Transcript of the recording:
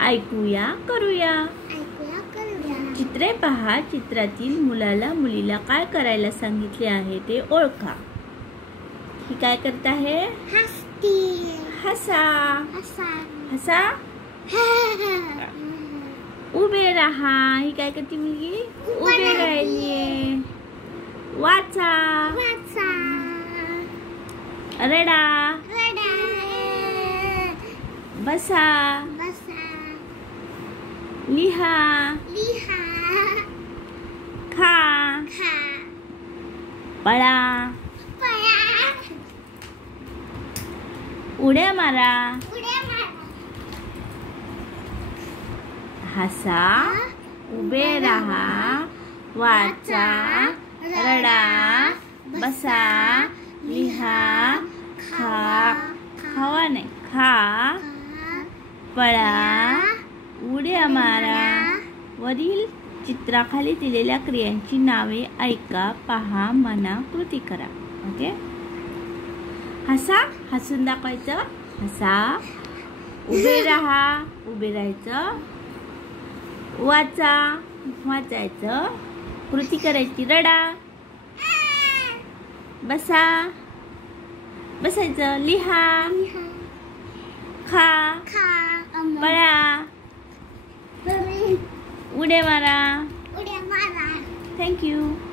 ऐकूया करूया. ऐकूया करूया. चित्रे पहा. चित्रातील मुलाला मुलीला काय करायला सांगितले आहे ते ओळखा. ही काय करत आहे? हसती. हसा. हसा. हसा. उभे राहा. ही काय करते मुलगी? उभे राहिलीये. वाचा. वाचा. रडा. रडा. बसा. बसा. लिहा. लिहा. खा. खा. पळा. पळा. उड्या मारा. उड्या मारा. हसा. उभे राहा. वाचा. रडा. बसा. लिहा. खा. खावा नाही. खा. पळा. उड्या मारा. वरील चित्राखाली दिलेल्या क्रियांची नावे ऐका, पहा, म्हणा, कृती करा. ओके. हसा. हसून दाखवायचं. हसा. उभे राहा. उभे राहायचं. वाचा. वाचायचं. कृती करायची. रडा. बसा. बसायचं. लिहा. खा. खा. पळा. उड्या मारा. उड्या मारा. Thank you.